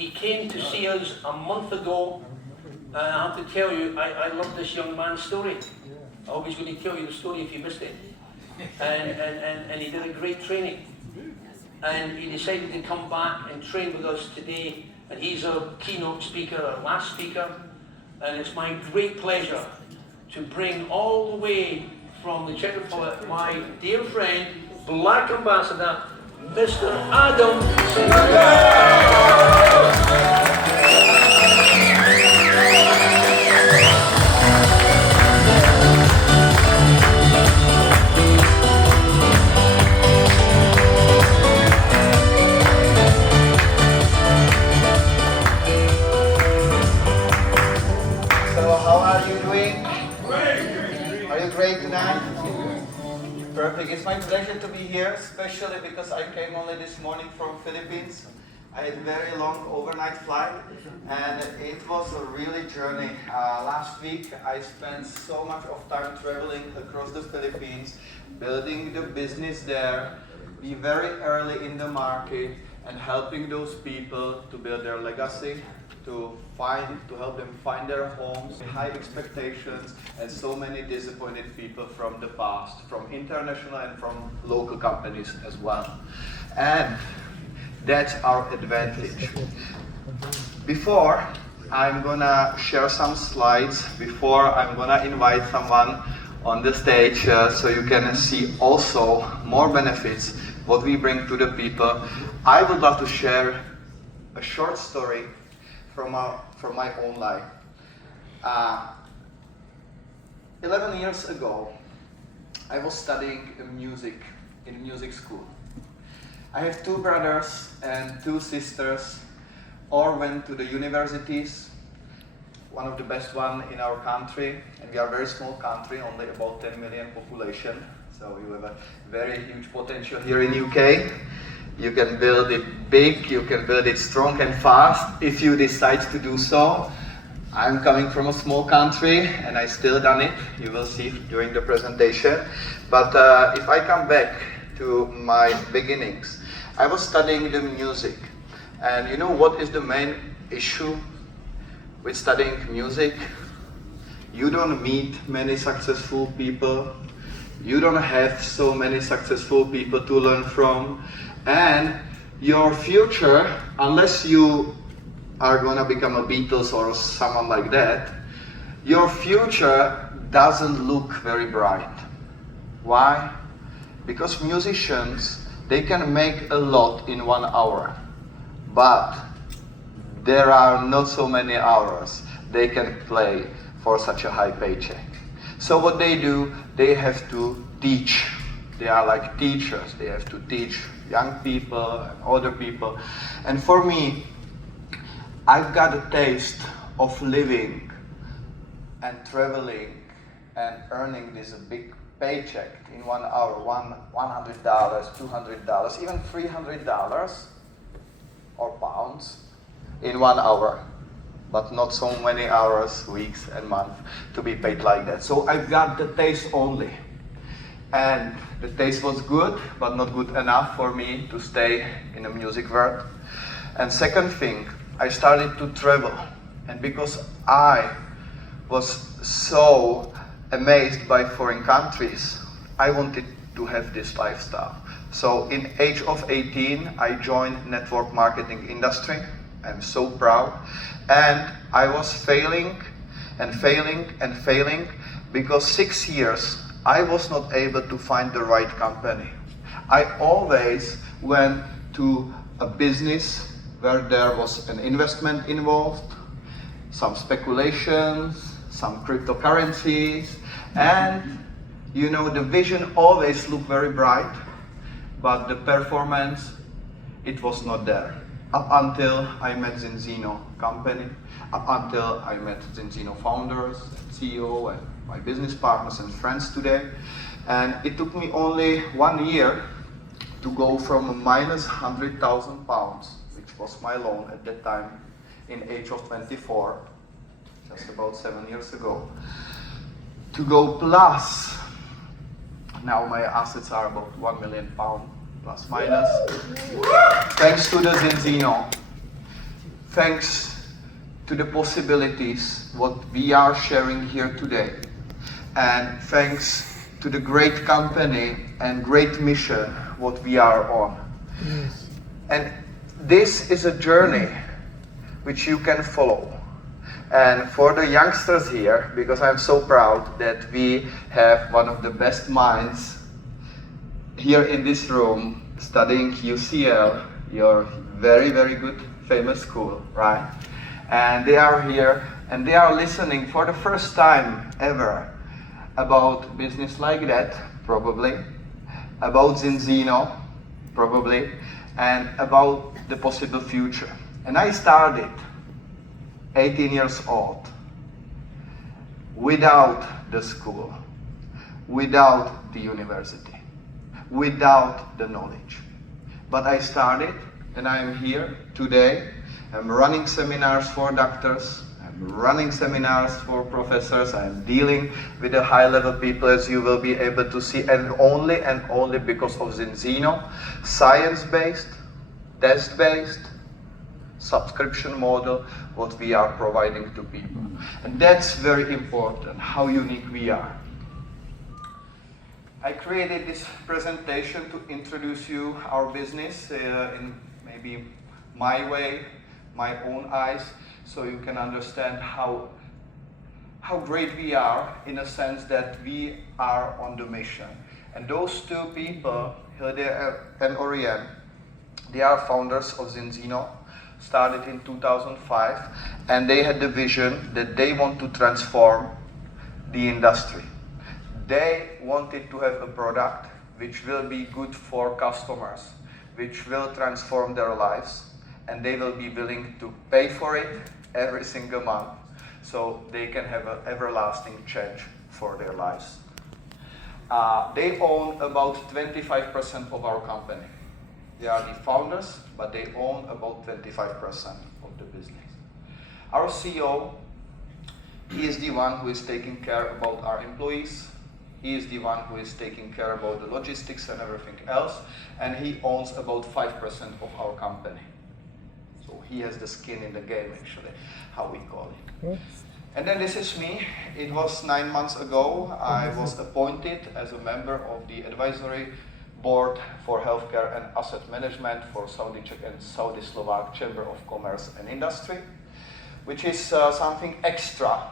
he came to see us a month ago. I have to tell you, I love this young man's story. I'm always going to tell you the story if you missed it. And he did a great training. And he decided to come back and train with us today. And he's a keynote speaker, our last speaker. And it's my great pleasure to bring all the way from the Czech Republic my dear friend, Black Ambassador, Mr. Adam. Great tonight. Perfect. It's my pleasure to be here, especially because I came only this morning from Philippines. I had a very long overnight flight, and it was a really journey. Last week I spent so much of time traveling across the Philippines, building the business there, be very early in the market, and helping those people to build their legacy, to help them find their homes, high expectations, and so many disappointed people from the past, from international and from local companies as well. And that's our advantage. Before I'm gonna share some slides, before I'm gonna invite someone on the stage so you can see also more benefits, what we bring to the people, I would love to share a short story from my own life. 11 years ago, I was studying music in music school. I have 2 brothers and 2 sisters, all went to the universities, one of the best one in our country, and we are a very small country, only about 10 million population, so we have a very huge potential here in UK. You can build it big, you can build it strong and fast if you decide to do so. I'm coming from a small country and I still done it, you will see during the presentation. But if I come back to my beginnings, I was studying the music. And you know what is the main issue with studying music? You don't meet many successful people. You don't have so many successful people to learn from. And your future, unless you are gonna become a Beatles or someone like that, your future doesn't look very bright. Why? Because musicians, they can make a lot in 1 hour, but there are not so many hours they can play for such a high paycheck. So what they do, they have to teach. They are like teachers, they have to teach young people and older people. And for me, I've got a taste of living and traveling and earning this big paycheck in 1 hour, $100, $200, even $300 or pounds in 1 hour. But not so many hours, weeks and months to be paid like that. So I've got the taste only. And the taste was good, but not good enough for me to stay in the music world. And second thing, I started to travel. And because I was so amazed by foreign countries, I wanted to have this lifestyle. So in age of 18, I joined network marketing industry. I'm so proud. And I was failing and failing and failing because 6 years I was not able to find the right company. I always went to a business where there was an investment involved, some speculations, some cryptocurrencies, and you know, the vision always looked very bright, but the performance, it was not there. Up until I met Zinzino company, up until I met Zinzino founders, CEO, and my business partners and friends today. And it took me only 1 year to go from a minus 100,000 pounds, which was my loan at that time, in age of 24, just about 7 years ago, to go plus. Now my assets are about 1 million pounds, plus minus, thanks to the Zinzino. thanks to the possibilities what we are sharing here today, and thanks to the great company and great mission what we are on. Yes. And this is a journey which you can follow. And for the youngsters here, because I'm so proud that we have one of the best minds here in this room studying UCL, your very, very good famous school, right? And they are here and they are listening for the first time ever about business like that, probably, about Zinzino, probably, and about the possible future. And I started 18 years old, without the school, without the university, without the knowledge. But I started, and I am here today. I'm running seminars for doctors, I'm running seminars for professors, I'm dealing with the high-level people, as you will be able to see, and only because of Zinzino, science-based, test-based, subscription model, what we are providing to people. And that's very important, how unique we are. I created this presentation to introduce you our business in maybe my way, my own eyes, so you can understand how great we are, in a sense that we are on the mission. And those two people, Hilde and Oriane, they are founders of Zinzino, started in 2005, and they had the vision that they want to transform the industry. They wanted to have a product which will be good for customers, which will transform their lives, and they will be willing to pay for it every single month, so they can have an everlasting change for their lives. They own about 25% of our company. They are the founders, but they own about 25% of the business. Our CEO, he is the one who is taking care about our employees. He is the one who is taking care about the logistics and everything else, and he owns about 5% of our company. So he has the skin in the game, actually, how we call it. Yes. And then this is me. It was 9 months ago. I was appointed as a member of the advisory board for healthcare and asset management for Saudi Czech and Saudi Slovak Chamber of Commerce and Industry, which is something extra,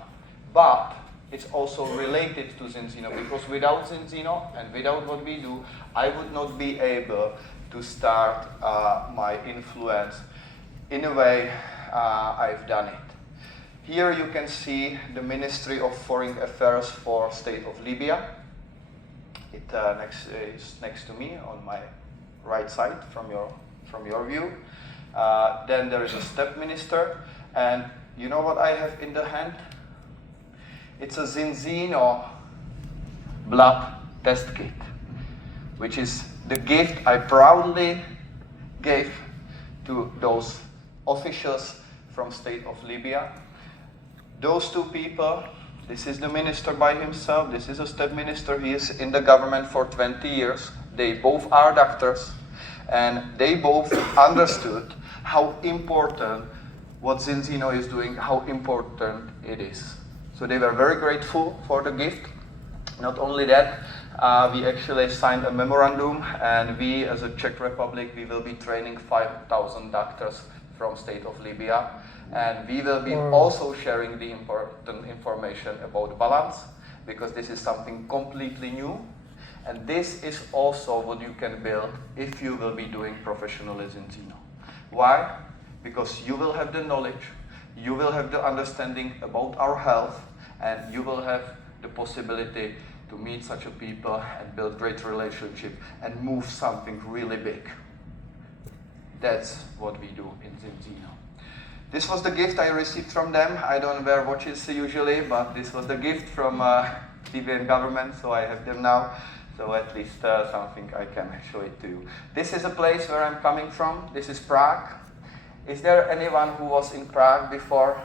but it's also related to Zinzino, because without Zinzino and without what we do, I would not be able to start my influence in a way I've done it. Here you can see the Ministry of Foreign Affairs for State of Libya. It is next to me on my right side from your view. Then there is a step minister, and you know what I have in the hand? It's a Zinzino blood test kit, which is the gift I proudly gave to those officials from State of Libya. Those two people, this is the minister by himself, this is a step minister, he is in the government for 20 years. They both are doctors, and they both understood how important what Zinzino is doing, how important it is. So they were very grateful for the gift. Not only that, we actually signed a memorandum, and we as a Czech Republic, we will be training 5,000 doctors from State of Libya. And we will be also sharing the important information about balance, because this is something completely new. And this is also what you can build if you will be doing professionalism in Zinzino. Why? Because you will have the knowledge, you will have the understanding about our health, and you will have the possibility to meet such a people and build great relationship and move something really big. That's what we do in Zinzino. This was the gift I received from them. I don't wear watches usually, but this was the gift from Libyan government, so I have them now. So at least something I can show it to you. This is a place where I'm coming from. This is Prague. Is there anyone who was in Prague before?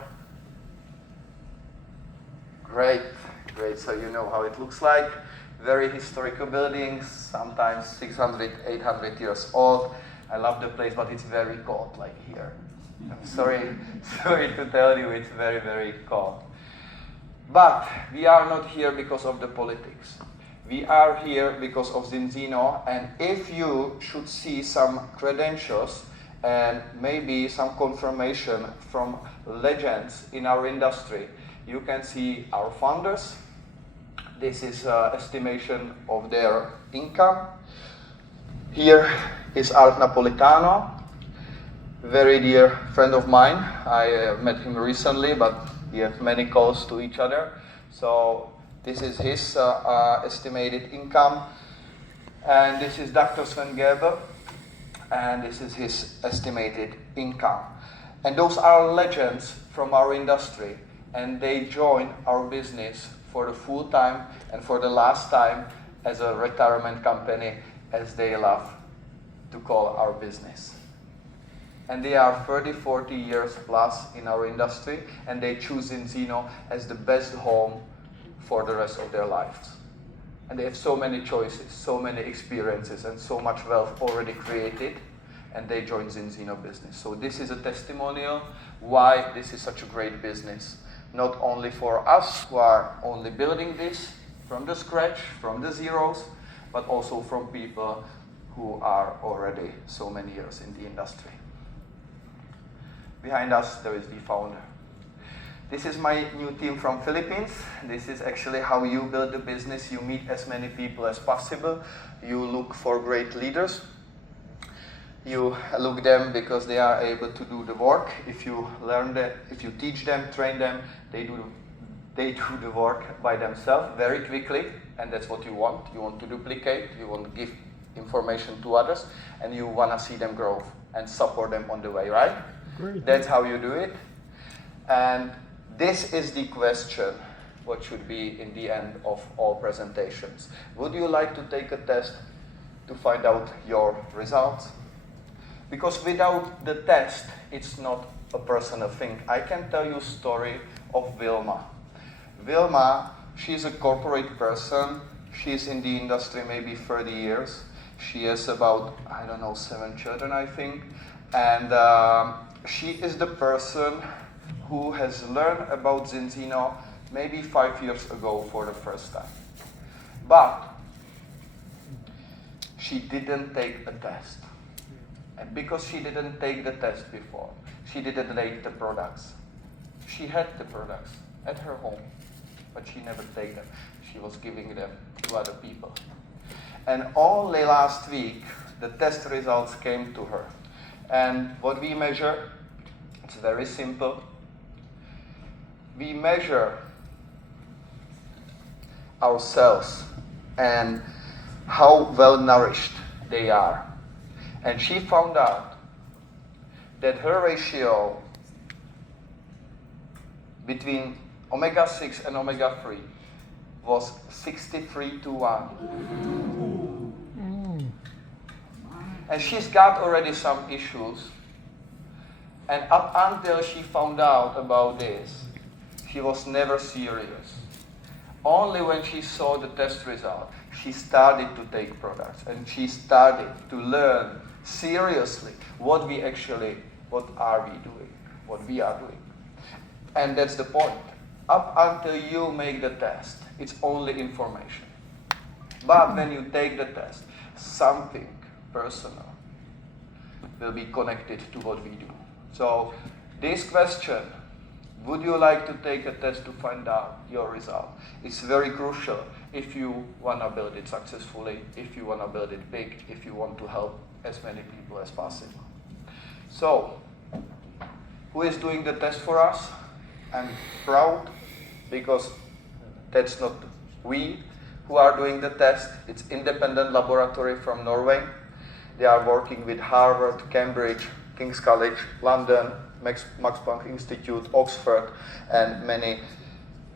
Great, great. So you know how it looks like. Very historical buildings, sometimes 600, 800 years old. I love the place, but it's very cold, like here. I'm sorry to tell you, it's very, very cold. But we are not here because of the politics. We are here because of Zinzino, and if you should see some credentials and maybe some confirmation from legends in our industry, you can see our founders. This is estimation of their income. Here is Art Napolitano, very dear friend of mine. I met him recently, but we have many calls to each other. So this is his estimated income. And this is Dr. Sven Gerber, and this is his estimated income. And those are legends from our industry, and they join our business for the full time and for the last time as a retirement company, as they love to call our business. And they are 30, 40 years plus in our industry, and they choose Zinzino as the best home for the rest of their lives. And they have so many choices, so many experiences, and so much wealth already created, and they join Zinzino business. So this is a testimonial why this is such a great business. Not only for us who are only building this from the scratch, from the zeros, but also from people who are already so many years in the industry. Behind us, there is the founder. This is my new team from Philippines. This is actually how you build the business. You meet as many people as possible. You look for great leaders. You look them because they are able to do the work. If you learn that, if you teach them, train them, they do the work by themselves very quickly, and that's what you want. You want to duplicate, you want to give information to others, and you want to see them grow and support them on the way, right? Great. That's how you do it. And this is the question, what should be in the end of all presentations. Would you like to take a test to find out your results? Because without the test, it's not a personal thing. I can tell you a story of Vilma. Vilma, she's a corporate person. She's in the industry maybe 30 years. She has about, 7 children, I think. And she is the person who has learned about Zinzino maybe 5 years ago for the first time. But she didn't take a test. And because she didn't take the test before, she didn't take the products. She had the products at her home, but she never take them. She was giving them to other people. And only last week, the test results came to her. And what we measure, it's very simple. We measure our cells and how well nourished they are. And she found out that her ratio between omega-6 and omega-3 was 63:1. And she's got already some issues. And up until she found out about this, she was never serious. Only when she saw the test result, she started to take products, and she started to learn seriously what are we doing, what we are doing. And that's the point. Up until you make the test, it's only information. But when you take the test, something personal will be connected to what we do. So this question, would you like to take a test to find out your result? It's very crucial if you want to build it successfully, if you want to build it big, if you want to help as many people as possible. So, who is doing the test for us? I'm proud because that's not we who are doing the test. It's independent laboratory from Norway. They are working with Harvard, Cambridge, King's College, London, Max Planck Institute, Oxford, and many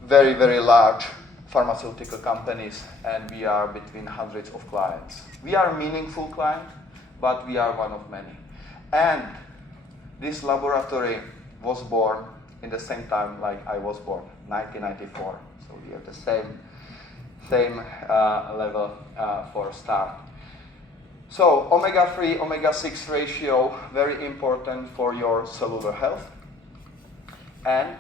very, very large pharmaceutical companies, and we are between hundreds of clients. We are a meaningful client, but we are one of many. And this laboratory was born in the same time like I was born, 1994. So we have the same level for start. So omega-3, omega-6 ratio, very important for your cellular health. And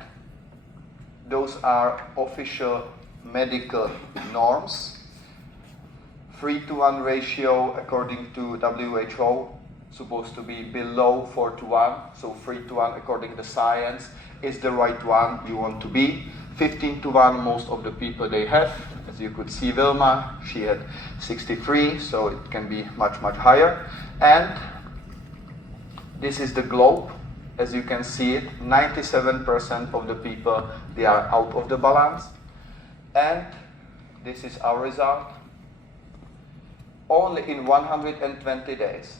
those are official medical norms. 3-to-1 ratio according to WHO, supposed to be below 4-to-1. So 3-to-1 according to science is the right one you want to be. 15-to-1 most of the people they have. As you could see Vilma, she had 63, so it can be much, much higher. And this is the globe. As you can see it, 97% of the people, they are out of the balance. And this is our result. Only in 120 days,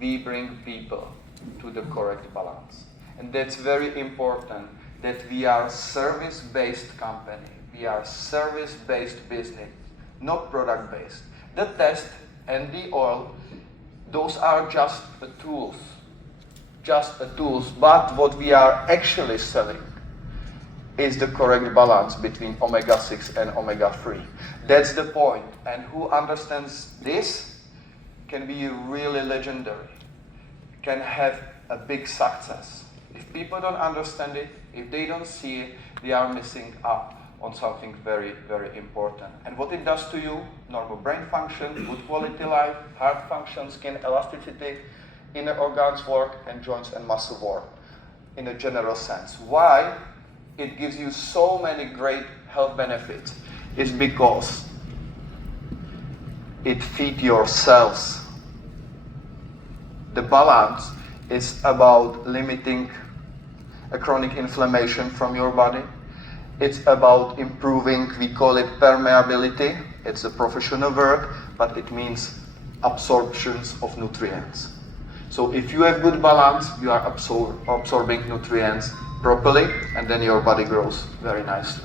we bring people to the correct balance. And that's very important, that we are service-based company. We are service-based business, not product-based. The test and the oil, those are just the tools. Just the tools, but what we are actually selling is the correct balance between omega-6 and omega-3. That's the point, and who understands this can be really legendary, can have a big success. If people don't understand it, if they don't see it, they are missing out on something very, very important. And what it does to you, normal brain function, good quality life, heart function, skin elasticity, inner organs work, and joints and muscle work in a general sense. Why it gives you so many great health benefits is because it feeds your cells. The balance is about limiting a chronic inflammation from your body. It's about improving, we call it permeability. It's a professional word, but it means absorptions of nutrients. So if you have good balance, you are absorbing nutrients properly, and then your body grows very nicely.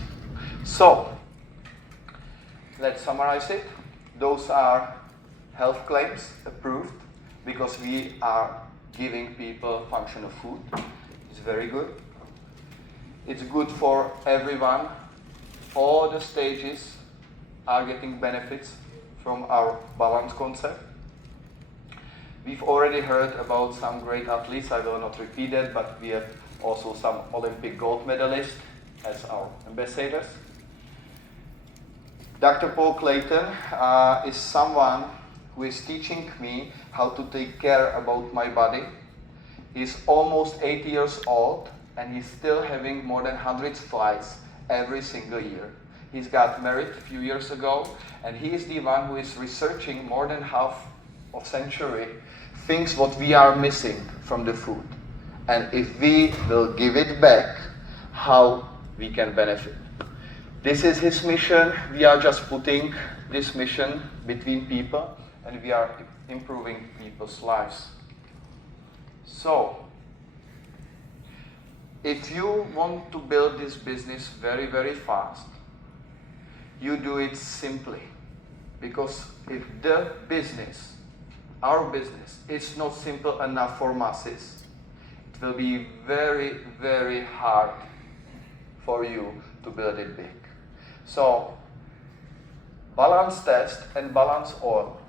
So, let's summarize it. Those are health claims approved because we are giving people functional food. It's very good. It's good for everyone. All the stages are getting benefits from our balance concept. We've already heard about some great athletes. I will not repeat it, but we have also some Olympic gold medalists as our ambassadors. Dr. Paul Clayton is someone who is teaching me how to take care about my body. He's almost 80 years old, and he's still having more than 100 flights every single year. He's got married a few years ago, and he is the one who is researching more than half of century things what we are missing from the food. And if we will give it back, how we can benefit. This is his mission. We are just putting this mission between people, and we are improving people's lives. So, if you want to build this business very, very fast, you do it simply. Because if the business, our business, is not simple enough for masses, it will be very, very hard for you to build it big. So, balance test and balance oil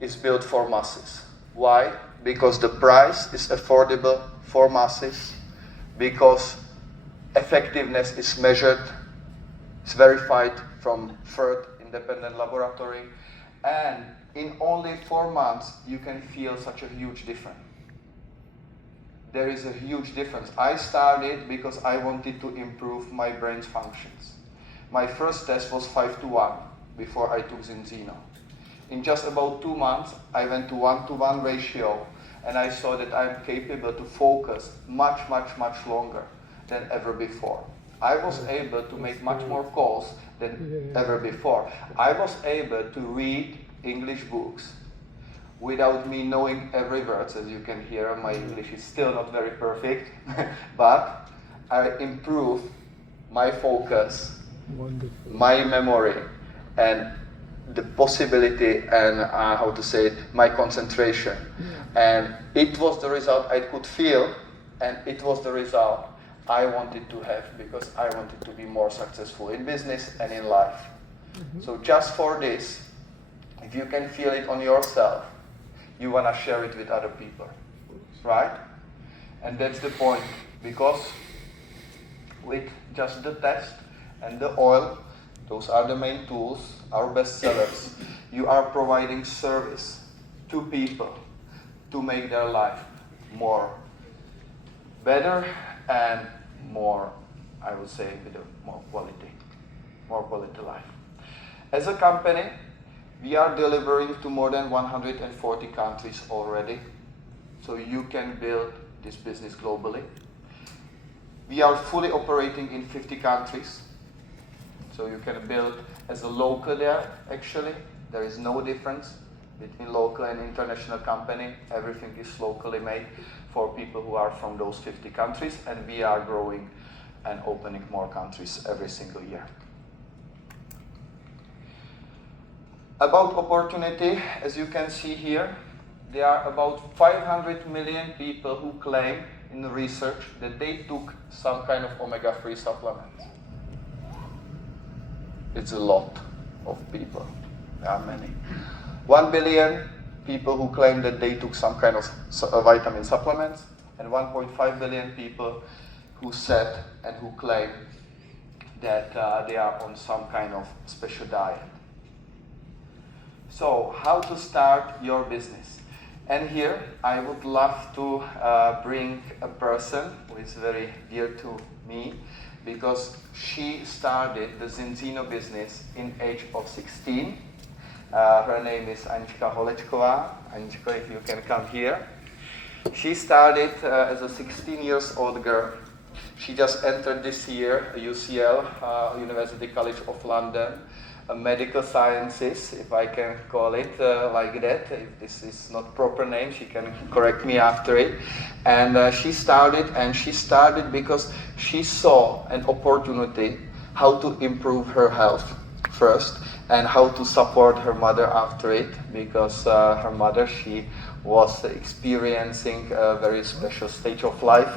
is built for masses. Why? Because the price is affordable for masses, because effectiveness is measured, it's verified from third independent laboratory, and in only 4 months you can feel such a huge difference. There is a huge difference. I started because I wanted to improve my brain's functions. My first test was 5-to-1 before I took Zinzino. In just about 2 months, I went to 1-to-1 ratio, and I saw that I'm capable to focus much, much, much longer than ever before. I was able to make much more calls than ever before. I was able to read English books without me knowing every word. As you can hear, my English is still not very perfect, but I improved my focus, my memory, and the possibility and my concentration. And it was the result I could feel, and it was the result I wanted to have, because I wanted to be more successful in business and in life. So just for this, if you can feel it on yourself, you want to share it with other people, right? And that's the point, because with just the test and the oil, those are the main tools, our best sellers, you are providing service to people to make their life more better and more, I would say, with a more quality life. As a company, we are delivering to more than 140 countries already, so you can build this business globally. We are fully operating in 50 countries, so you can build as a local there, actually. There is no difference between local and international company. Everything is locally made for people who are from those 50 countries, and we are growing and opening more countries every single year. About opportunity, as you can see here, there are about 500 million people who claim in the research that they took some kind of omega-3 supplement. It's a lot of people. There are many. 1 billion people who claim that they took some kind of vitamin supplements, and 1.5 billion people who said and who claim that they are on some kind of special diet. So, how to start your business? And here, I would love to bring a person who is very dear to me, because she started the Zinzino business in age of 16. Her name is Anička Holečková. Aničko, if you can come here. She started as a 16-year-old girl. She just entered this year UCL, University College of London, medical sciences, if I can call it like that. If this is not proper name, she can correct me after it. And she started because she saw an opportunity how to improve her health first, and how to support her mother after it, because her mother, she was experiencing a very special stage of life,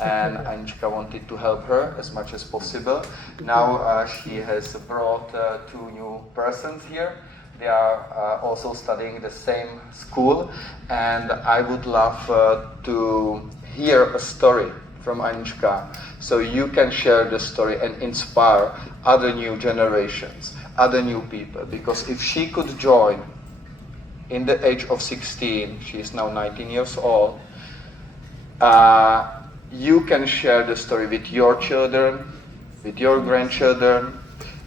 and Anička wanted to help her as much as possible. Now she has brought 2 new persons here. They are also studying the same school, and I would love to hear a story from Anička, so you can share the story and inspire other new generations, other new people, because if she could join in the age of 16, she is now 19 years old, you can share the story with your children, with your grandchildren,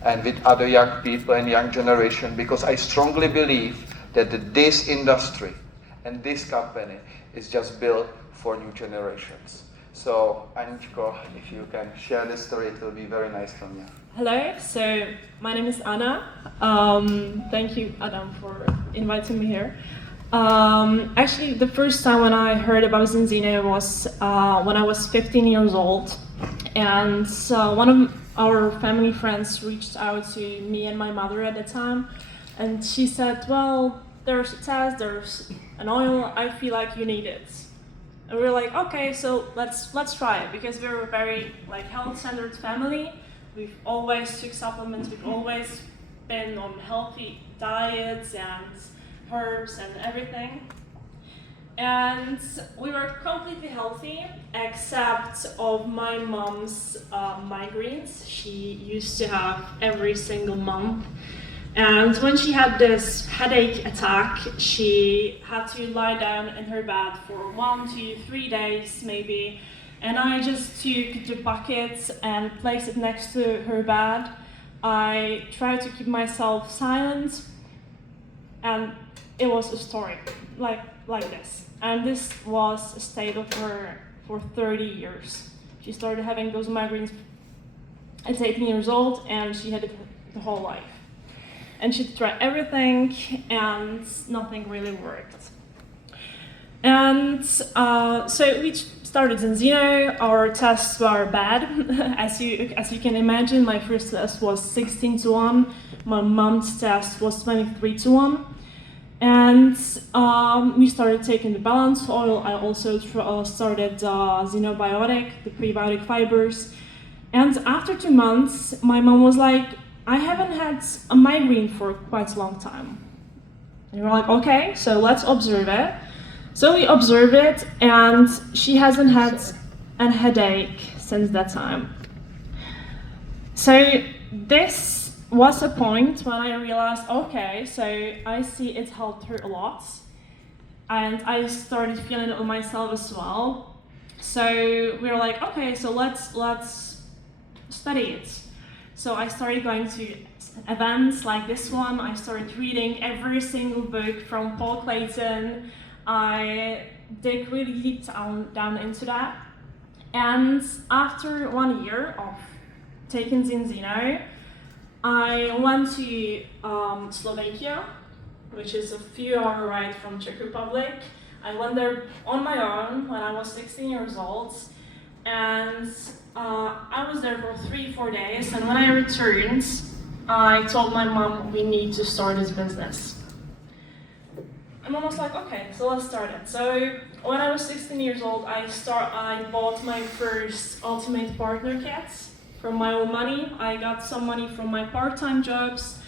and with other young people and young generation, because I strongly believe that this industry and this company is just built for new generations. So, Aničko, if you can share the story, it will be very nice from you. Hello, so my name is Anna. Thank you, Adam, for inviting me here. Actually, the first time when I heard about Zinzino was when I was 15 years old, and one of our family friends reached out to me and my mother at the time, and she said, well, there's a test, there's an oil, I feel like you need it. And we were like, okay, so let's try it, because we're a very health-centered family. We've always took supplements, we've always been on healthy diets and herbs and everything. And we were completely healthy, except of my mom's migraines. She used to have every single month. And when she had this headache attack, she had to lie down in her bed for 1 to 3 days maybe. And I just took the bucket and placed it next to her bed. I tried to keep myself silent, and it was a story like this. And this was a state of her for 30 years. She started having those migraines at 18 years old, and she had it the whole life. And she tried everything, and nothing really worked. And so we started Zinzino. Our tests were bad. as you can imagine, my first test was 16-1. My mom's test was 23-1. And we started taking the balance oil. I also started Xenobiotic, the prebiotic fibers. And after 2 months, my mom was like, I haven't had a migraine for quite a long time. And we were like, okay, so let's observe it. So we observed it, and she hasn't had a headache since that time. So this was a point when I realized, okay, so I see it helped her a lot. And I started feeling it on myself as well. So we were like, okay, so let's study it. So I started going to events like this one. I started reading every single book from Paul Clayton. I dig really deep down into that. And after 1 year of taking Zinzino, I went to Slovakia, which is a few-hour ride from Czech Republic. I went there on my own when I was 16 years old, and I was there for 3-4 days, and when I returned, I told my mom we need to start this business. And mom was like, okay, so let's start it. So when I was 16 years old, I bought my first Ultimate Partner kit from my own money. I got some money from my part-time jobs,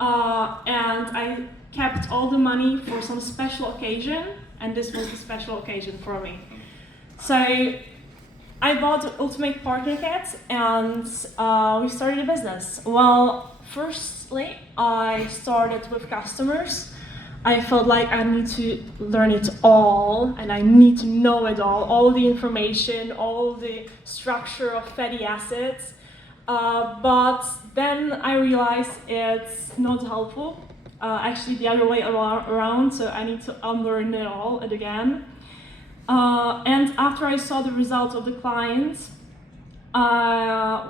and I kept all the money for some special occasion, and this was a special occasion for me. So I bought the Ultimate Partner kit, and we started a business. Well, firstly, I started with customers. I felt like I need to learn it all, and I need to know it all the information, all the structure of fatty acids. But then I realized it's not helpful. Actually, the other way around, so I need to unlearn it all again. And after I saw the results of the clients,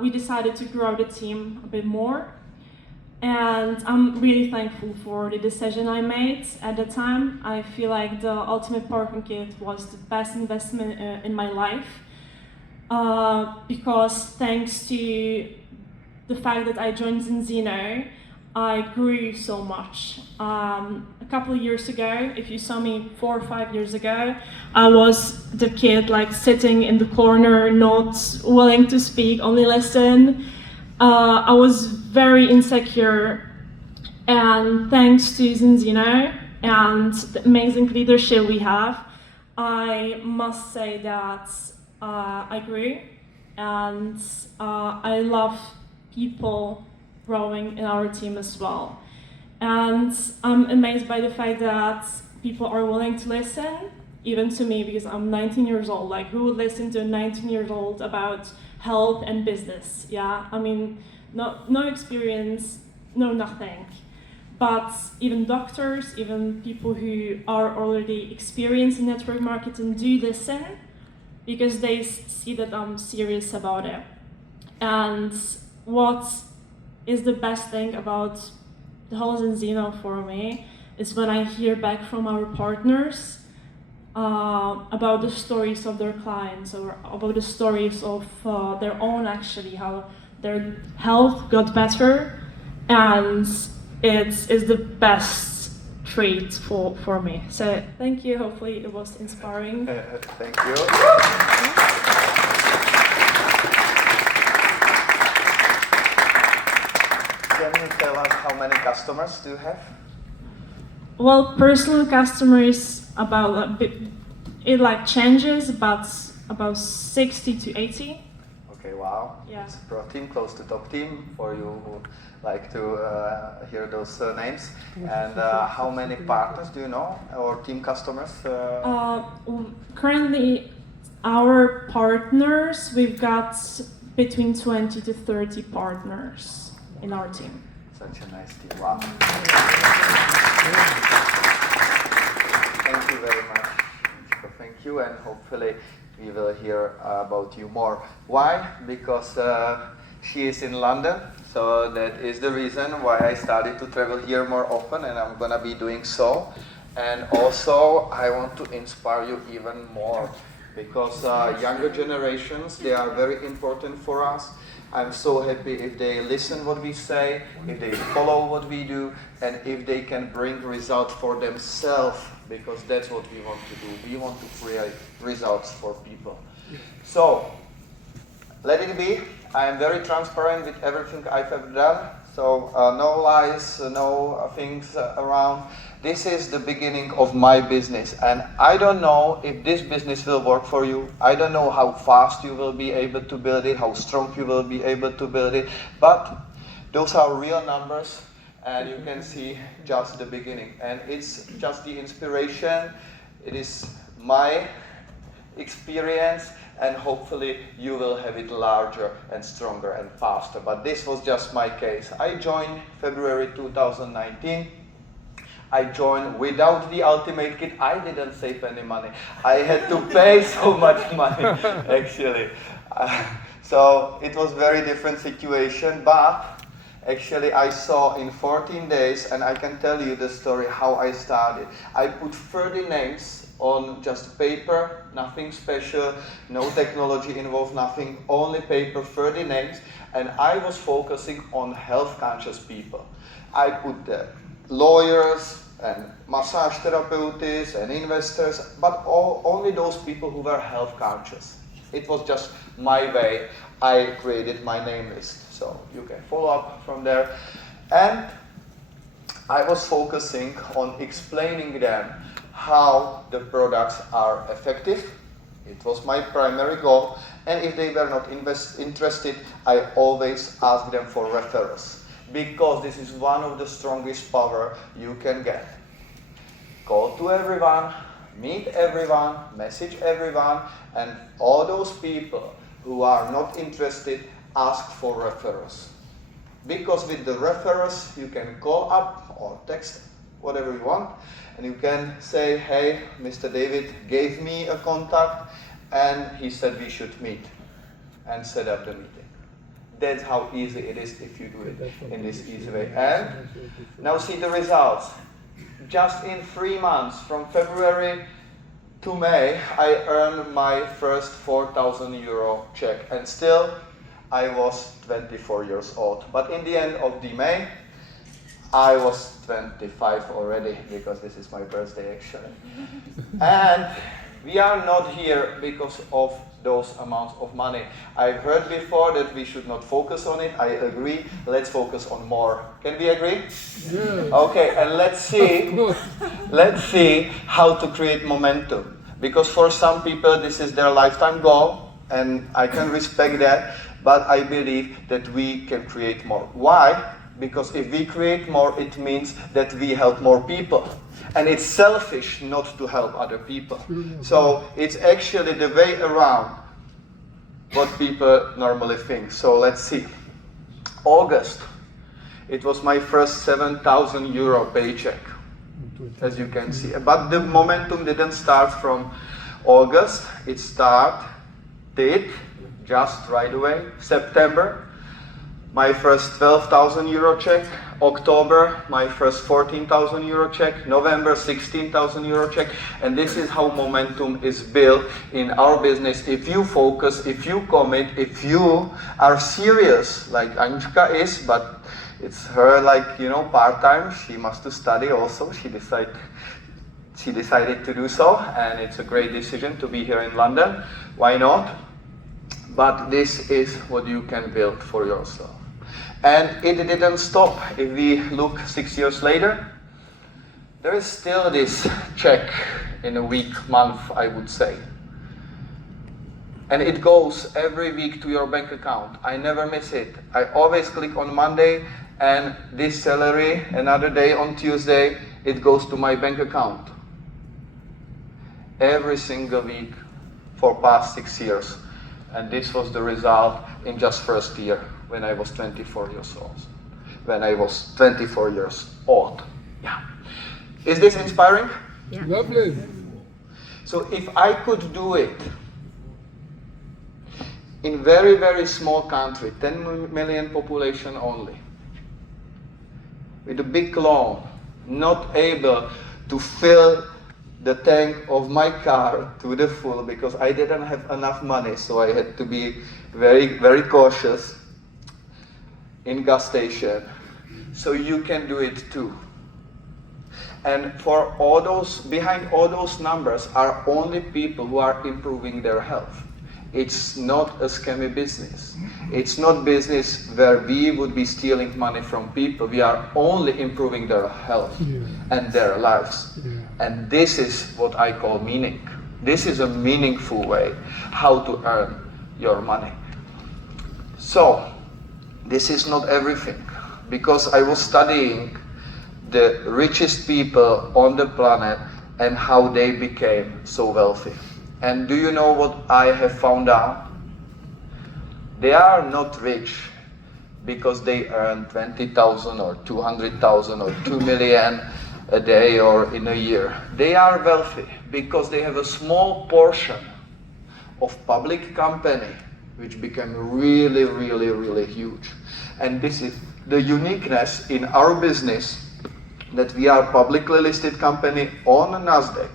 we decided to grow the team a bit more. And I'm really thankful for the decision I made at the time. I feel like the Ultimate Partner Kit was the best investment in my life, because thanks to the fact that I joined Zinzino, I grew so much. A couple of years ago, if you saw me 4 or 5 years ago, I was the kid like sitting in the corner, not willing to speak, only listen. I was very insecure, and thanks to Zinzino and the amazing leadership we have, I must say that I grew, and I love people growing in our team as well. And I'm amazed by the fact that people are willing to listen, even to me, because I'm 19 years old. Like, who would listen to a 19-year-old about health and business? Yeah, I mean, no experience, no nothing. But even doctors, even people who are already experienced in network marketing do listen, because they see that I'm serious about it. And what is the best thing about the whole Zinzino for me is when I hear back from our partners about the stories of their clients, or about the stories of their own, actually, how their health got better, and it's the best treat for me. So thank you, hopefully it was inspiring. Thank you. Can you tell us how many customers do you have? Well, personal customers it like changes, but about 60 to 80. Okay, wow. Yeah. It's a pro team, close to top team for you who like to hear those names. And how many partners do you know, or team customers? Currently, our partners, we've got between 20 to 30 partners in our team. Such a nice team, wow. Thank you very much. Thank you, and hopefully we will hear about you more. Why? Because she is in London, so that is the reason why I started to travel here more often, and I'm gonna be doing so. And also, I want to inspire you even more, because younger generations, they are very important for us. I'm so happy if they listen what we say, if they follow what we do, and if they can bring results for themselves, because that's what we want to do. We want to create results for people. So, let it be. I am very transparent with everything I have done, So no lies, no things around. This is the beginning of my business, and I don't know if this business will work for you. I don't know how fast you will be able to build it, how strong you will be able to build it, but those are real numbers, and you can see just the beginning. And it's just the inspiration. It is my experience, and hopefully you will have it larger and stronger and faster. But this was just my case. I joined February 2019. I joined without the ultimate kit. I didn't save any money. I had to pay so much money, actually. So it was very different situation, but actually I saw in 14 days, and I can tell you the story how I started. I put 30 names on just paper, nothing special, no technology involved, nothing, only paper, 30 names, and I was focusing on health-conscious people. I put the lawyers and massage therapeutists and investors, but only those people who were health-conscious. It was just my way. I created my name list, so you can follow up from there. And I was focusing on explaining them how the products are effective. It was my primary goal, and if they were not interested, I always asked them for referrals, because this is one of the strongest power you can get. Call to everyone, meet everyone, message everyone, and all those people who are not interested, ask for referrals. Because with the referrals, you can call up or text, whatever you want, and you can say, hey, Mr. David gave me a contact, and he said we should meet, and set up the meeting. That's how easy it is if you do it in this easy way. And now see the results. Just in 3 months, from February to May, I earned my first 4,000 euro check, and still I was 24 years old. But in the end of the May, I was 25 already, because this is my birthday actually. And we are not here because of those amounts of money. I've heard before that we should not focus on it. I agree. Let's focus on more. Can we agree? Yeah. Okay, and let's see how to create momentum. Because for some people this is their lifetime goal, and I can respect that, but I believe that we can create more. Why? Because if we create more, it means that we help more people. And it's selfish not to help other people. So it's actually the way around what people normally think. So let's see. August, it was my first 7,000 euro paycheck, as you can see. But the momentum didn't start from August. It started just right away. September, my first 12,000 euro check. October, my first 14,000 euro check. November, 16,000 euro check. And this is how momentum is built in our business. If you focus, if you commit, if you are serious, like Anjka is, but it's her, like, you know, part-time. She must study also. She decided to do so, and it's a great decision to be here in London. Why not? But this is what you can build for yourself. And it didn't stop. If we look 6 years later, there is still this check in a week, month, I would say. And it goes every week to your bank account. I never miss it. I always click on Monday, and this salary, another day on Tuesday, it goes to my bank account. Every single week for past 6 years. And this was the result in just first year, when I was 24 years old. Yeah. Is this inspiring? Yeah. Lovely. So if I could do it in very, very small country, 10 million population only, with a big loan, not able to fill the tank of my car to the full, because I didn't have enough money, so I had to be very, very cautious in gas station. So you can do it too. And for all those, behind all those numbers are only people who are improving their health. It's not a scammy business. It's not business where we would be stealing money from people. We are only improving their health and their lives. And this is what I call meaning. This is a meaningful way how to earn your money. So, this is not everything. Because I was studying the richest people on the planet and how they became so wealthy. And do you know what I have found out? They are not rich because they earn 20,000 or 200,000 or 2 million a day or in a year. They are wealthy because they have a small portion of public company which became really, really, really huge. And this is the uniqueness in our business, that we are a publicly listed company on Nasdaq.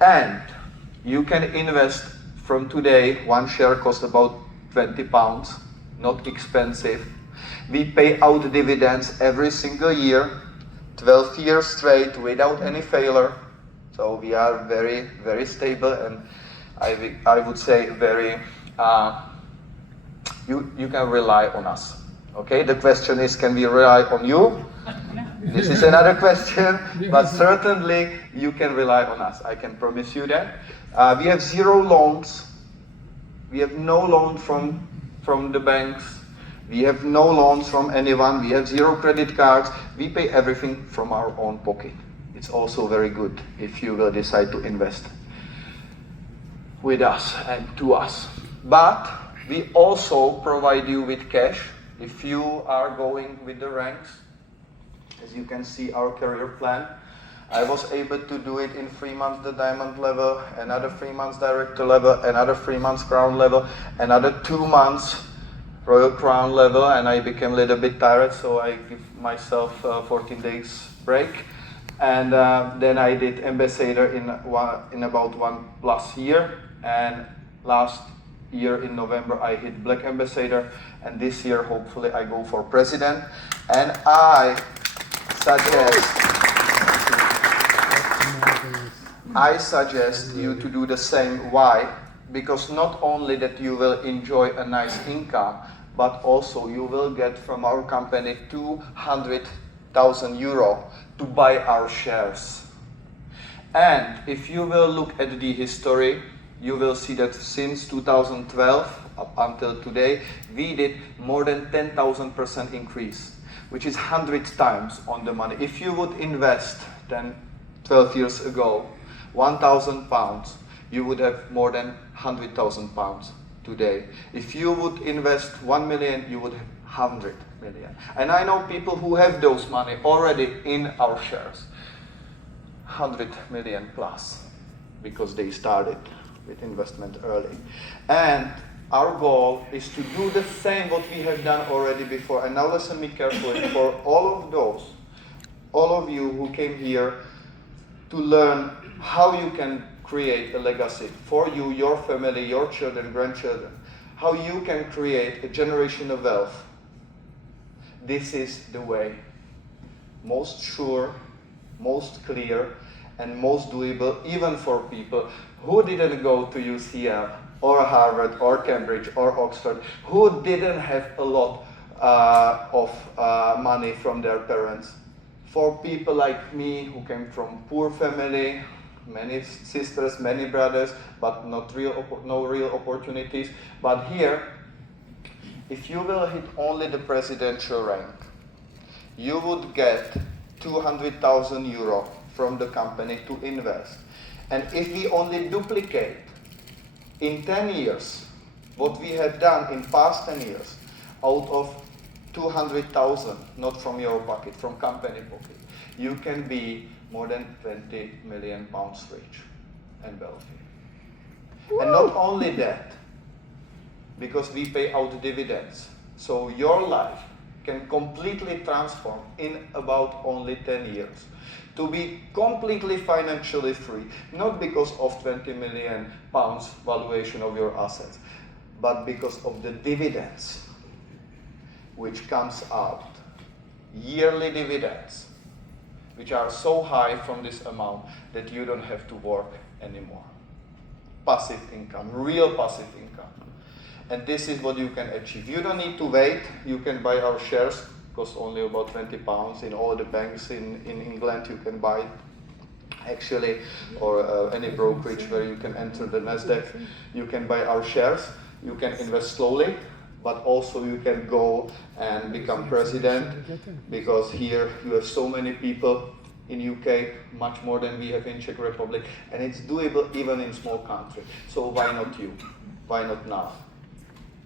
And you can invest from today. One share costs about 20 pounds, not expensive. We pay out dividends every single year, 12 years straight without any failure. So we are very, very stable, and I would say very, you can rely on us. Okay, the question is, can we rely on you? This is another question, but certainly you can rely on us. I can promise you that. We have 0 loans. We have no loan from the banks. We have no loans from anyone. We have 0 credit cards. We pay everything from our own pocket. It's also very good if you will decide to invest with us and to us. But we also provide you with cash if you are going with the ranks. As you can see, our career plan. I was able to do it in 3 months the diamond level, another 3 months director level, another 3 months crown level, another 2 months royal crown level, and I became a little bit tired, so I give myself 14 days break. And then I did ambassador in about 1+ year, and last year in November I hit black ambassador, and this year hopefully I go for president. And I suggest you to do the same. Why? Because not only that you will enjoy a nice income, but also you will get from our company 200,000 euro to buy our shares. And if you will look at the history, you will see that since 2012 up until today, we did more than 10,000% increase, which is 100 times on the money. If you would invest then 12 years ago 1,000 pounds, you would have more than 100,000 pounds today. If you would invest 1 million, you would have 100 million. And I know people who have those money already in our shares, 100 million plus, because they started with investment early. And our goal is to do the same what we have done already before. And now listen me carefully. For all of you who came here to learn how you can create a legacy for you, your family, your children, grandchildren, how you can create a generational wealth. This is the way. Most sure, most clear, and most doable, even for people who didn't go to UCL or Harvard or Cambridge or Oxford, who didn't have a lot of money from their parents. For people like me who came from poor family, many sisters, many brothers, but no real opportunities. But here, if you will hit only the presidential rank, you would get 200,000 euro from the company to invest. And if we only duplicate in 10 years what we have done in past 10 years, out of 200,000, not from your pocket, from company pocket, you can be more than 20 million pounds rich and wealthy. Woo! And not only that, because we pay out dividends, so your life can completely transform in about only 10 years to be completely financially free, not because of 20 million pounds valuation of your assets, but because of the dividends which comes out, yearly dividends, which are so high from this amount that you don't have to work anymore. passive income, real passive income. And this is what you can achieve. You don't need to wait. You can buy our shares, cost only about £20 in all the banks in England. You can buy it actually, or any brokerage where you can enter the Nasdaq. You can buy our shares. You can invest slowly, but also you can go and become president, because here you have so many people in UK, much more than we have in Czech Republic, and it's doable even in small country. So why not you? Why not now?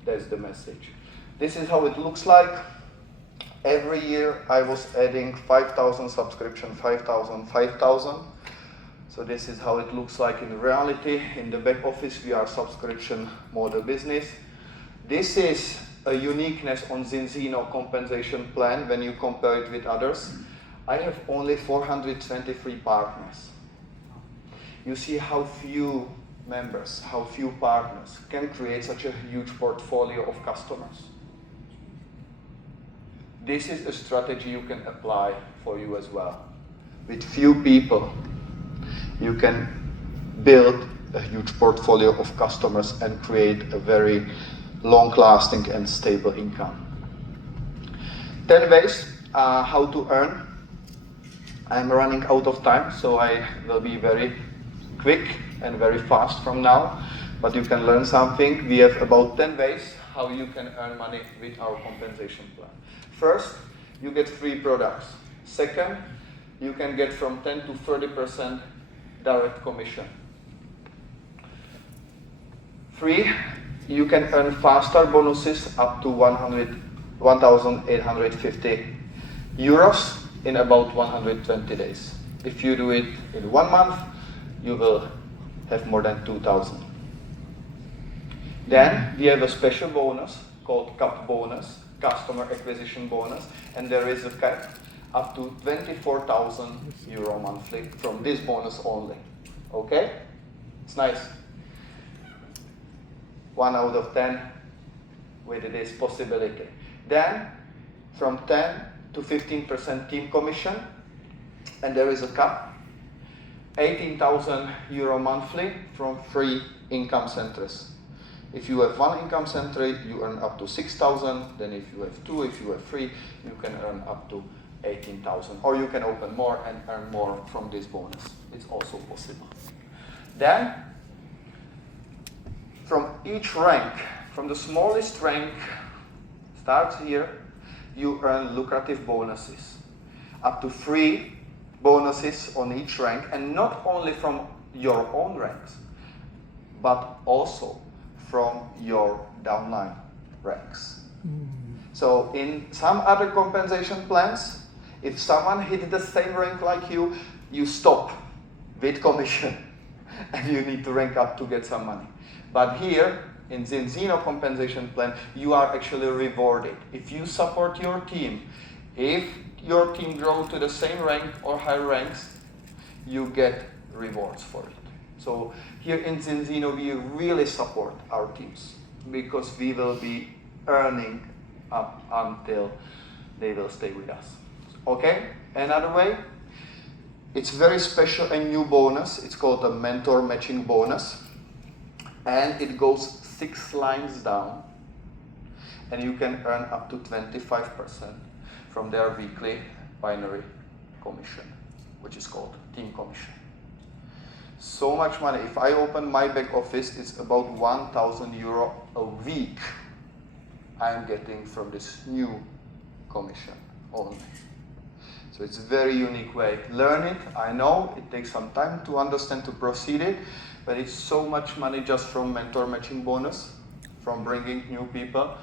That's the message. This is how it looks like. Every year I was adding 5,000 subscription, 5,000, 5,000. So this is how it looks like in reality. In the back office we are subscription model business. This is a uniqueness on Zinzino compensation plan when you compare it with others. I have only 423 partners. You see how few members, how few partners can create such a huge portfolio of customers. This is a strategy you can apply for you as well. With few people, you can build a huge portfolio of customers and create a very long-lasting and stable income. 10 ways how to earn. I'm running out of time, so I will be very quick and very fast from now, but you can learn something. We have about 10 ways how you can earn money with our compensation plan. First, you get free products. Second, you can get from 10 to 30% direct commission. 3, you can earn faster bonuses up to 1,850 euros in about 120 days. If you do it in 1 month, you will have more than 2,000. Then we have a special bonus called CAP bonus, customer acquisition bonus, and there is a cap up to 24,000 euro monthly from this bonus only. Okay? It's nice. 1 out of 10 with this possibility. Then from 10 to 15% team commission, and there is a cap. 18,000 euro monthly from 3 income centers. If you have 1 income center, you earn up to 6,000. Then if you have 2, if you have 3, you can earn up to 18,000. Or you can open more and earn more from this bonus. It's also possible. Then, from each rank, from the smallest rank, starts here, you earn lucrative bonuses. Up to 3 bonuses on each rank, and not only from your own ranks, but also from your downline ranks. So in some other compensation plans, if someone hit the same rank like you, you stop with commission and you need to rank up to get some money. But here, in Zinzino compensation plan, you are actually rewarded. If you support your team, if your team grows to the same rank or higher ranks, you get rewards for it. So here in Zinzino, we really support our teams because we will be earning up until they will stay with us. Okay? Another way, it's very special, a new bonus. It's called a mentor matching bonus. And it goes 6 lines down, and you can earn up to 25% from their weekly binary commission, which is called team commission. So much money. If I open my back office, it's about 1,000 euro a week I'm getting from this new commission only. So it's a very unique way. Learn it. I know it takes some time to understand, to proceed it, but it's so much money just from mentor matching bonus, from bringing new people,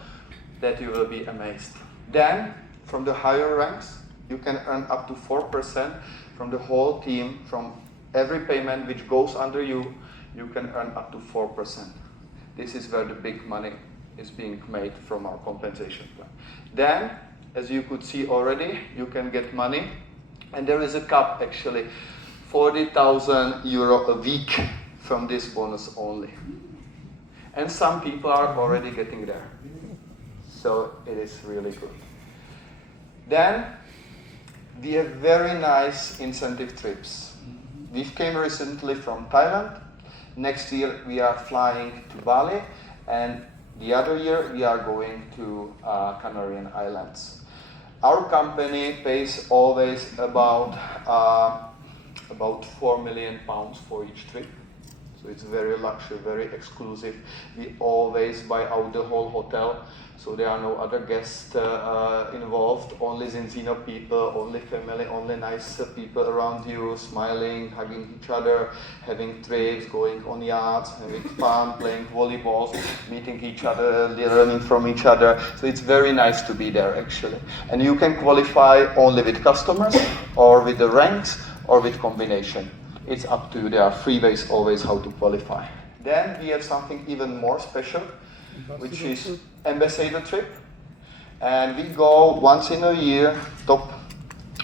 that you will be amazed. Then, from the higher ranks, you can earn up to 4% from the whole team. From every payment which goes under you, you can earn up to 4%. This is where the big money is being made from our compensation plan. Then, as you could see already, you can get money, and there is a cap actually, 40,000 euro a week from this bonus only. And some people are already getting there. So it is really good. Then we have very nice incentive trips. We came recently from Thailand, Next year we are flying to Bali, and the other year we are going to Canarian Islands. Our company pays always about £4 million for each trip. So it's very luxury, very exclusive. We always buy out the whole hotel, so there are no other guests involved, only Zinzino people, only family, only nice people around you, smiling, hugging each other, having trips, going on yachts, having fun, playing volleyballs, meeting each other, learning from each other. So it's very nice to be there actually. And you can qualify only with customers, or with the ranks, or with combination. It's up to you. There are 3 ways always how to qualify. Then we have something even more special, which is ambassador trip. And we go once in a year, top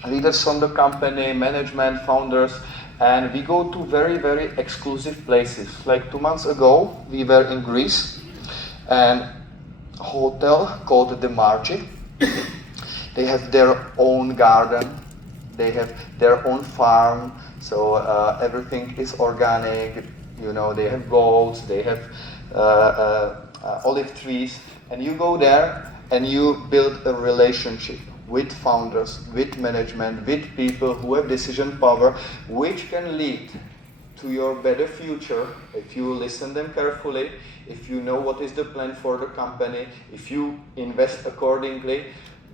leaders from the company, management, founders, and we go to very, very exclusive places. Like 2 months ago, we were in Greece, and a hotel called the Margi. They have their own garden, they have their own farm, so everything is organic. You know, they have goats, they have olive trees, and you go there and you build a relationship with founders, with management, with people who have decision power, which can lead to your better future if you listen them carefully, if you know what is the plan for the company, if you invest accordingly.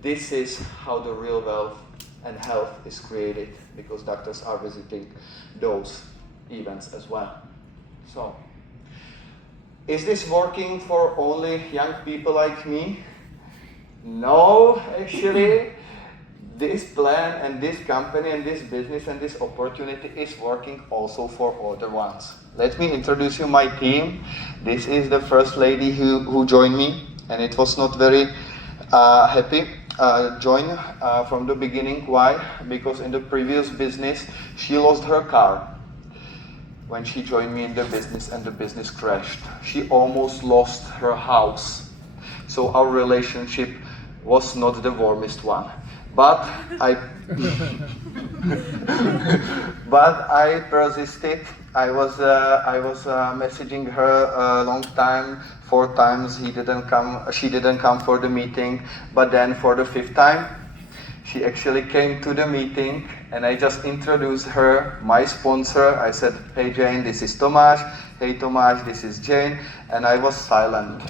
This is how the real wealth and health is created, because doctors are visiting those events as well. So, is this working for only young people like me? No, actually, this plan and this company and this business and this opportunity is working also for other ones. Let me introduce you my team. This is the first lady who joined me, and it was not very happy. Join from the beginning. Why? Because in the previous business she lost her car when she joined me in the business, and the business crashed. She almost lost her house. So our relationship was not the warmest one. But I persisted. I was messaging her a long time, 4 times. She didn't come for the meeting. But then for the 5th time, she actually came to the meeting, and I just introduced her, my sponsor. I said, "Hey Jane, this is Tomáš. Hey Tomáš, this is Jane." And I was silent.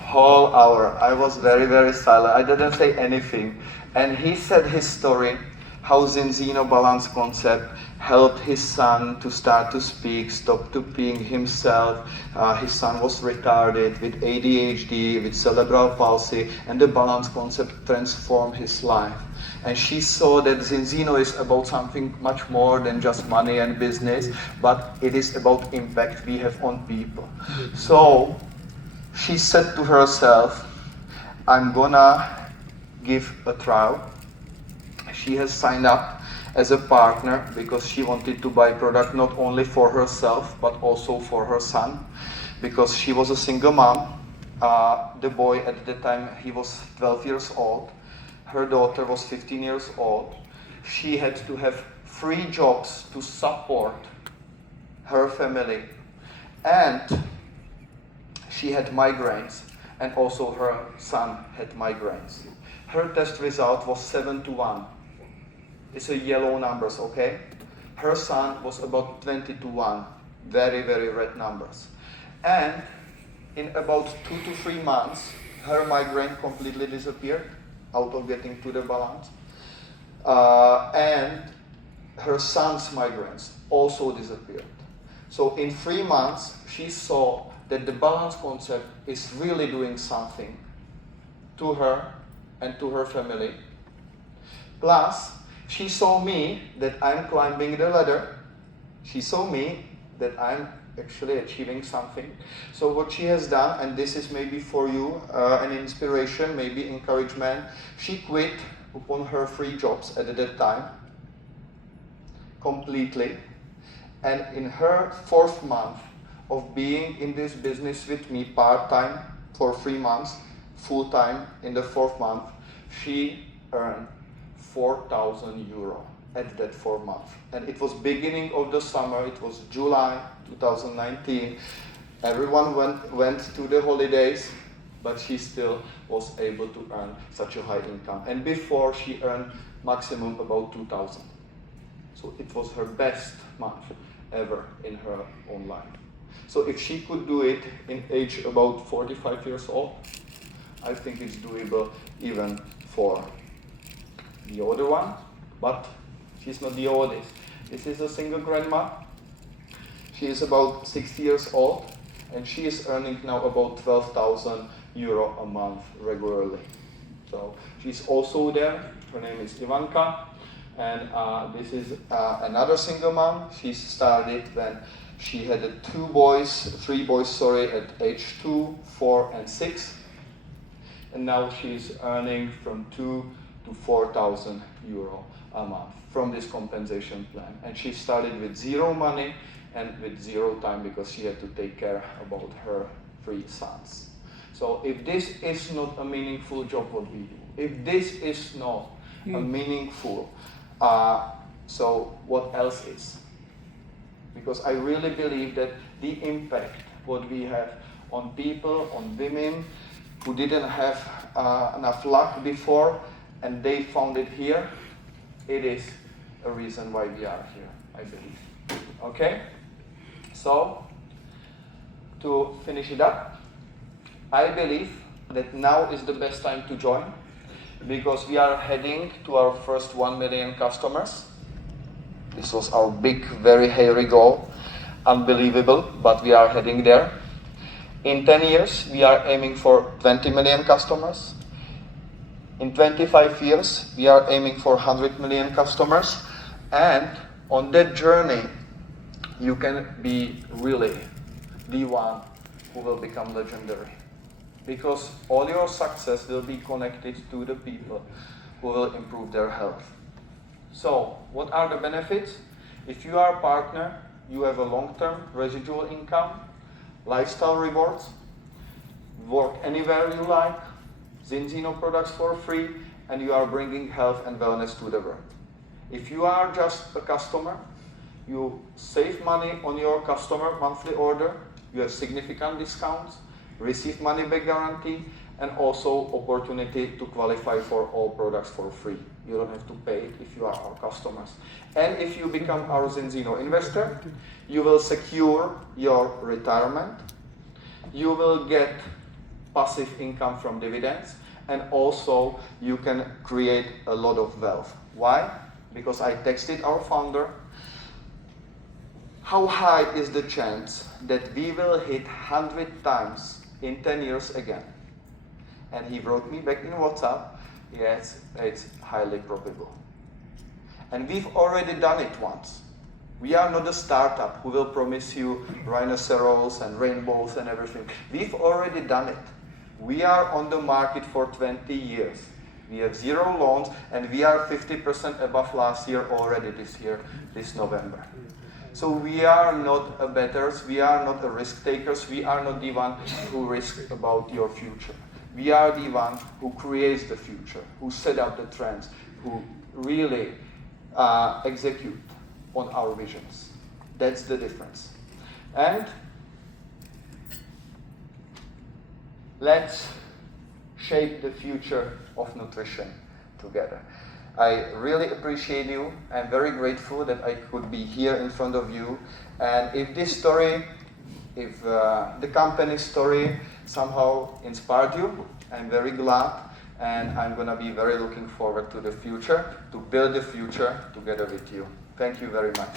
Whole hour, I was very, very silent. I didn't say anything. And he said his story, how Zinzino balance concept helped his son to start to speak, stop to being himself. His son was retarded with ADHD, with cerebral palsy, and the balance concept transformed his life. And she saw that Zinzino is about something much more than just money and business, but it is about impact we have on people. So she said to herself, I'm gonna give a trial. She has signed up as a partner because she wanted to buy product not only for herself but also for her son, because she was a single mom. The boy at the time, he was 12 years old. Her daughter was 15 years old. She had to have 3 jobs to support her family, and she had migraines, and also her son had migraines. Her test result was 7-1. It's a yellow numbers, okay? Her son was about 20-1. Very, very red numbers. And in about 2 to 3 months, her migraine completely disappeared out of getting to the balance. And her son's migraines also disappeared. So in 3 months, she saw that the balance concept is really doing something to her and to her family. Plus, she saw me that I'm climbing the ladder. She saw me that I'm actually achieving something. So what she has done, and this is maybe for you an inspiration, maybe encouragement, she quit upon her 3 jobs at that time, completely. And in her 4th month of being in this business with me part-time for 3 months, full-time in the 4th month, she earned €4,000 at that 4 months. And it was beginning of the summer, it was July 2019. Everyone went to the holidays, but she still was able to earn such a high income. And before, she earned maximum about 2,000. So it was her best month ever in her own life. So if she could do it in age about 45 years old, I think it's doable even for the older one, but she's not the oldest. This is a single grandma. She is about 60 years old, and she is earning now about 12,000 euro a month regularly. So she's also there. Her name is Ivanka, and this is another single mom. She started when she had 3 boys, at age 2, 4, and 6, and now she's earning from 2,000 to 4,000 euro a month from this compensation plan. And she started with 0 money and with 0 time because she had to take care about her 3 sons. So if this is not a meaningful job what we do, if this is not a meaningful, so what else is? Because I really believe that the impact what we have on people, on women who didn't have enough luck before and they found it here, it is a reason why we are here, I believe. Okay? So, to finish it up, I believe that now is the best time to join because we are heading to our first 1 million customers. This was our big, very hairy goal. Unbelievable, but we are heading there. In 10 years, we are aiming for 20 million customers. In 25 years, we are aiming for 100 million customers. And on that journey, you can be really the one who will become legendary. Because all your success will be connected to the people who will improve their health. So, what are the benefits? If you are a partner, you have a long-term residual income, lifestyle rewards, work anywhere you like, Zinzino products for free, and you are bringing health and wellness to the world. If you are just a customer, you save money on your customer monthly order, you have significant discounts, receive money back guarantee, and also opportunity to qualify for all products for free. You don't have to pay it if you are our customers. And if you become our Zinzino investor, you will secure your retirement. You will get passive income from dividends, and also you can create a lot of wealth. Why? Because I texted our founder, how high is the chance that we will hit 100 times in 10 years again? And he wrote me back in WhatsApp, yes, it's highly probable. And we've already done it once. We are not a startup who will promise you rhinoceros and rainbows and everything. We've already done it. We are on the market for 20 years. We have 0 loans, and we are 50% above last year already this year, this November. So we are not a betters, we are not the risk takers, we are not the one who risk about your future. We are the one who creates the future, who set up the trends, who really execute on our visions. That's the difference. And let's shape the future of nutrition together. I really appreciate you. I'm very grateful that I could be here in front of you. And if this story, if the company story somehow inspired you, I'm very glad. And I'm going to be very looking forward to the future, to build the future together with you. Thank you very much.